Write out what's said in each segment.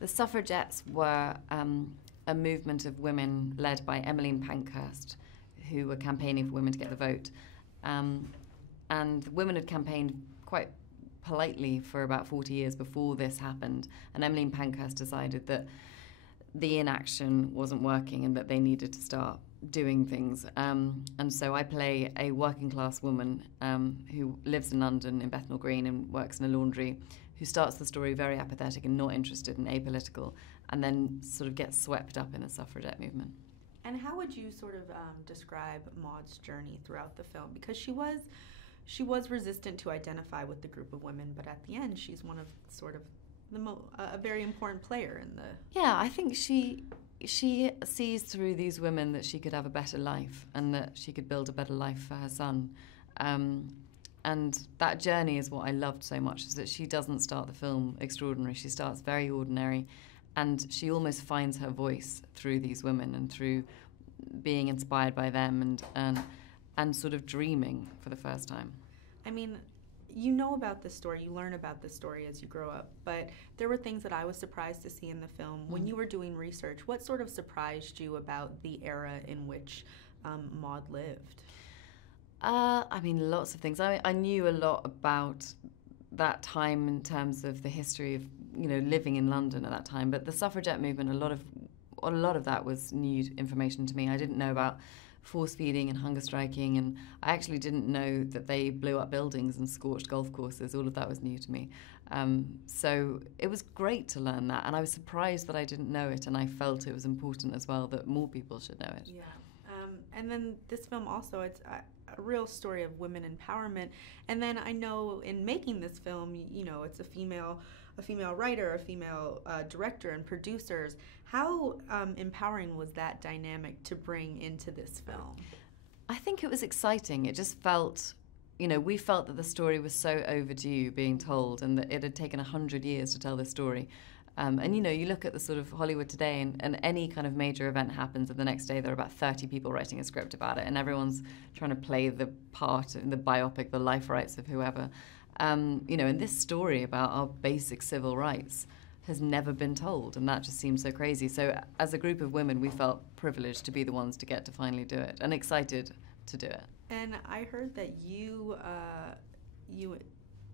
The Suffragettes were a movement of women led by Emmeline Pankhurst, who were campaigning for women to get the vote. And women had campaigned quite politely for about 40 years before this happened. And Emmeline Pankhurst decided that the inaction wasn't working and that they needed to start doing things. And so I play a working class woman who lives in London in Bethnal Green and works in a laundry, who starts the story very apathetic and not interested and apolitical, and then sort of gets swept up in the suffragette movement. And how would you sort of describe Maud's journey throughout the film? Because she was resistant to identify with the group of women, but at the end she's one of sort of a very important player in the... Yeah, I think she sees through these women that she could have a better life and that she could build a better life for her son. And that journey is what I loved so much, is that she doesn't start the film extraordinary. She starts very ordinary, and she almost finds her voice through these women and through being inspired by them and sort of dreaming for the first time. I mean, you know about this story, you learn about this story as you grow up, but there were things that I was surprised to see in the film. When you were doing research, what sort of surprised you about the era in which Maud lived? I mean, lots of things. I knew a lot about that time in terms of the history of, living in London at that time, but the suffragette movement, a lot of that was new information to me. I didn't know about force feeding and hunger striking, and I actually didn't know that they blew up buildings and scorched golf courses. All of that was new to me. So it was great to learn that, and I was surprised that I didn't know it, and I felt it was important as well that more people should know it. Yeah. And then this film also, it's a real story of women empowerment. And then I know in making this film, it's a female writer, a female director and producers. How empowering was that dynamic to bring into this film? I think it was exciting. It just felt, we felt that the story was so overdue being told, and that it had taken 100 years to tell this story. And you look at the sort of Hollywood today, and any kind of major event happens, and the next day there are about 30 people writing a script about it, and everyone's trying to play the part in the biopic, the life rights of whoever. And this story about our basic civil rights has never been told, and that just seems so crazy. So as a group of women, we felt privileged to be the ones to get to finally do it, and excited to do it. And I heard that you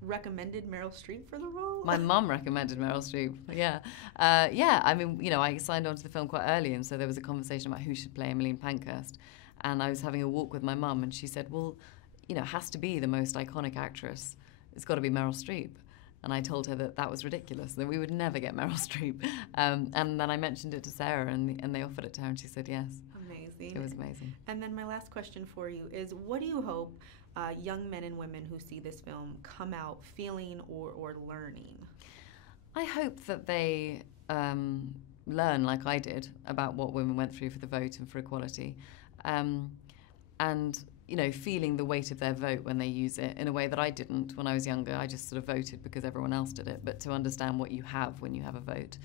recommended Meryl Streep for the role? My mum recommended Meryl Streep, yeah. I mean, I signed on to the film quite early, and so there was a conversation about who should play Emmeline Pankhurst. And I was having a walk with my mum, and she said, well, it has to be the most iconic actress. It's got to be Meryl Streep. And I told her that was ridiculous, that we would never get Meryl Streep. And then I mentioned it to Sarah, and they offered it to her, and she said yes. Amazing. It was amazing. And then my last question for you is, what do you hope young men and women who see this film come out feeling or learning? I hope that they learn, like I did, about what women went through for the vote and for equality. And feeling the weight of their vote when they use it in a way that I didn't when I was younger. I just sort of voted because everyone else did it, but to understand what you have when you have a vote.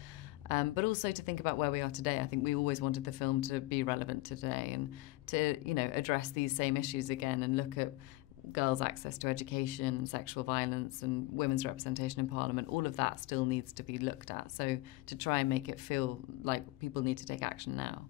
But also to think about where we are today. I think we always wanted the film to be relevant today and to, address these same issues again and look at girls' access to education and sexual violence and women's representation in Parliament. All of that still needs to be looked at. So to try and make it feel like people need to take action now.